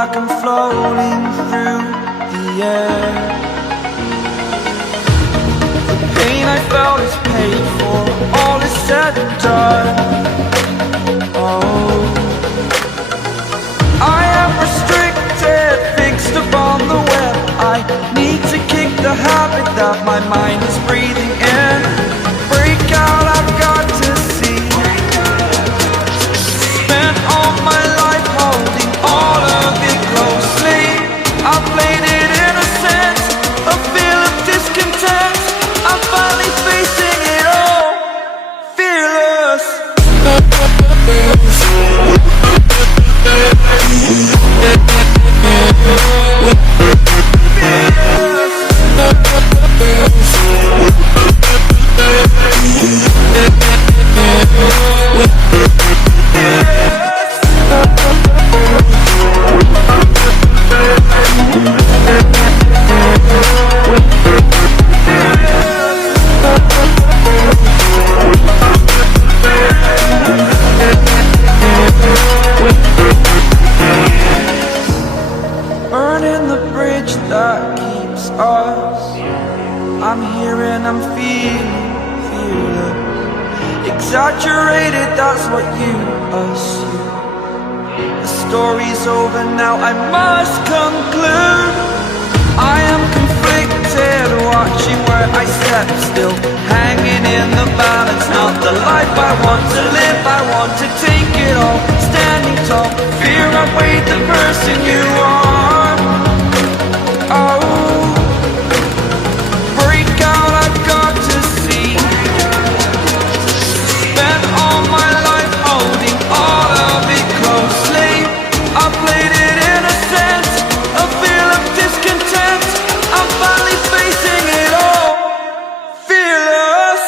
like I'm floating through the air. The pain I felt is paid for, all is said and done. Oh, I am restricted, fixed upon the web. I need to kick the habit that my mind is breathing in. Break out, I've got to see. Spent all my life holding all of it closely. I played it innocent, a feel of discontent. I'm finally facing it all, fearless. Burning the bridge that keeps us. I'm here and I'm feeling fearless. Exaggerated, that's what you assume. The story's over now, I must conclude. I am conflicted, watching where I step still, hanging in the balance. Not the life I want to live, I want to take it all. Standing tall, fear outweighed the person you are. Oh, break out, I've got to see. Spent all my life holding all of it closely. I played it innocent, a feel of discontent. I'm finally facing it all, fearless.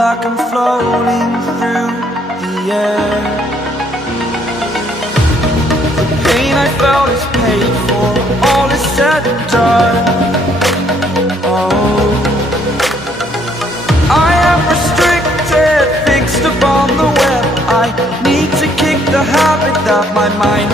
like I'm floating through the air. The pain I felt is paid for, all is said and done. Oh, I am restricted, fixed upon the web. I need to kick the habit that my mind